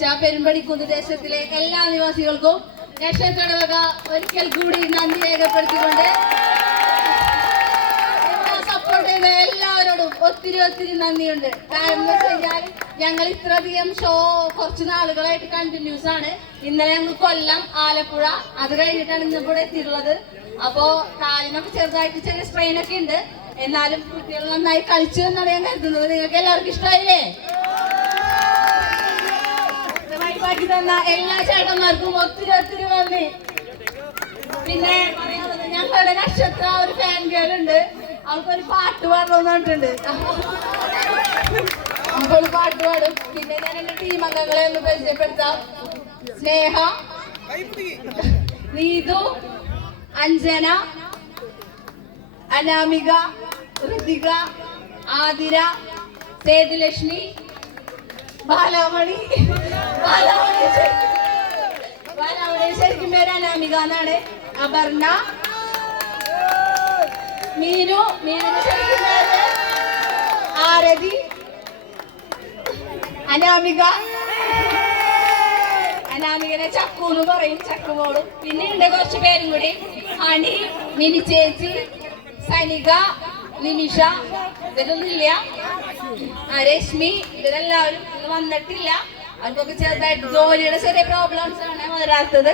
സഹകരിച്ച പെരുമ്പടിക്കുന്ന് ദേശത്തിലെ എല്ലാ നിവാസികൾക്കും രക്ഷക്കടവക ഒരിക്കൽ കൂടി നന്ദി രേഖപ്പെടുത്തിക്കൊണ്ട് സപ്പോർട്ട് ചെയ്ത എല്ലാവരോടും ഒത്തിരി ഒത്തിരി നന്ദിയുണ്ട്. കാരണം എന്ന് വെച്ച് കഴിഞ്ഞാൽ ഞങ്ങൾ ഇത്രയധികം ഷോ കുറച്ച് നാളുകളായിട്ട് കണ്ടിന്യൂസ് ആണ്. ഇന്നലെ ഞങ്ങൾ കൊല്ലം ആലപ്പുഴ അത് കഴിഞ്ഞിട്ടാണ് ഇന്ന് ഇവിടെ എത്തിയിട്ടുള്ളത്. അപ്പോ കാലിനൊക്കെ ചെറുതായിട്ട് ചെറിയ സ്ട്രെയിൻ ഒക്കെ ഉണ്ട്. എന്നാലും കുട്ടികൾ നന്നായി കളിച്ചു എന്നാണ് ഞാൻ കരുതുന്നത്. നിങ്ങൾക്ക് എല്ലാവർക്കും ഇഷ്ടമായില്ലേ? വൈബാക്കി തന്ന എല്ലാ ചേട്ടന്മാർക്കും ഒത്തിരി ഒത്തിരി നന്ദി. പിന്നെ പറയാനുള്ളത് ഞങ്ങളുടെ നക്ഷത്ര ഒരു ഫാൻ ഗേൾ ഉണ്ട്. അവൾക്കൊരു പാട്ട് പാടണമെന്ന് പറഞ്ഞിട്ടുണ്ട്. അപ്പോൾ പാട്ട് പാടും. പിന്നെ ഞാൻ എന്റെ ടീം അംഗങ്ങളെ ഒന്ന് പരിചയപ്പെടുത്താം. സ്നേഹ നീതു അഞ്ജന അനാമിക ഋതിക ആതിര സേതുലക്ഷ്മി ബാലാമണി ബാലാമണി ബാലാമണി ശരിക്കും പേര് അനാമിക എന്നാണ്. അപർണ. മീനു. മീനു ശരിക്കും ആരതി. അനാമിക. അനാമികനെ ചക്കു എന്ന് പറയും ചക്കുമോളും പിന്നെ ഉണ്ട് കുറച്ച് പേരും കൂടി. ഹണി മിനി ചേച്ചി സനിക നിമിഷ ഇവരൊന്നുമില്ല. ആ രശ്മി ഇവരെല്ലാവരും ഇന്ന് വന്നിട്ടില്ല. അവർക്കൊക്കെ ചെറുതായിട്ട് ജോലിയുടെ ചെറിയ പ്രോബ്ലംസ് ആണ് വരാത്തത്.